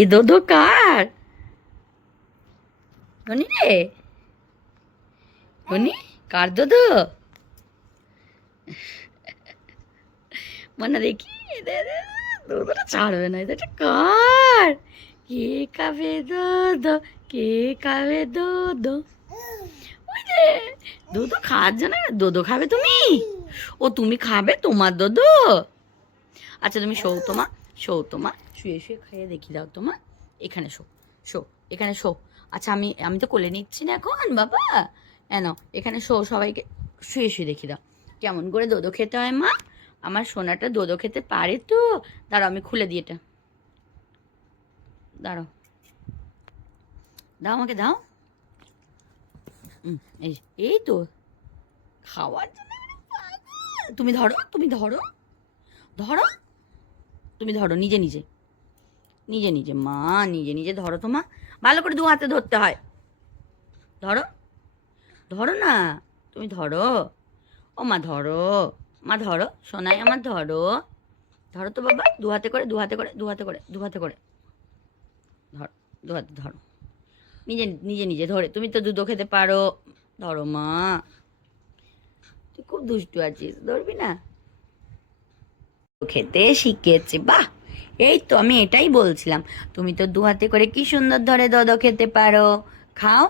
এ দোদো কার ধনি রে? ধনি কার দোদো? মানে দেখি দোদোটা ছাড়বে না, এটা কার? কে খাবে দোদো? কে খাবে দোদো? ওই যে দোদো খাওয়ার জন্য দোদো খাবে তুমি? ও তুমি খাবে তোমার দোদো? আচ্ছা তুমি শো তোমা, শো তোমা, শুয়ে শুয়ে খাইয়ে দেখি দাও তোমা। এখানে শো, শো, এখানে শো। আচ্ছা আমি আমি তো কোলে নিচ্ছি না এখন বাবা। এনো এখানে শো, সবাইকে শুয়ে শুয়ে দেখি দাও কেমন করে দোদো খেতে হয় মা। আমার সোনাটা দোদো খেতে পারে তো। দাঁড়াও আমি খুলে দিই এটা, দাঁড়াও, দাও আমাকে দাও। এই এই তো খাওয়ার জন্য তুমি ধরো, তুমি ধরো, ধরো, তুমি ধরো নিজে নিজে, নিজে নিজে মা, নিজে নিজে ধরো তো মা। ভালো করে দু হাতে ধরতে হয়। ধরো, ধরো না, তুমি ধরো। ও মা ধরো, মা ধরো সোনাই আমার ধরো। ধরো তো বাবা, দু হাতে করে, দু হাতে করে, দু হাতে করে, দু হাতে করে ধরো, দু হাতে ধরো। নিজে নিজে নিজে ধরে, তুমি তো দুধও খেতে পারো। ধরো মা, তুই খুব দুষ্টু আছিস, ধরবি না? খেতে শিখেছে, বাহ। এই তো আমি এটাই বলছিলাম, তুমি তো দু হাতে করে কি সুন্দর ধরে দোদো খেতে পারো। খাও,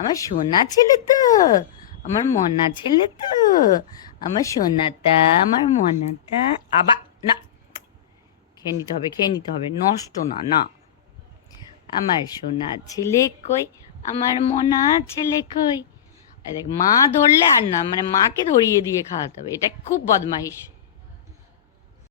আমার সোনা ছেলে তো, আমার মনা ছেলে তো, আমার সোনাটা, আমার মনাটা। আবার না, খেয়ে নিতে হবে, খেয়ে নিতে হবে, নষ্ট না, না। আমার সোনা ছেলে কই, আমার মনা ছেলে কই। এই দেখ মা ধরলে আর না, মানে মাকে ধরিয়ে দিয়ে খাওয়াতে হবে, এটা খুব বদমাইশ।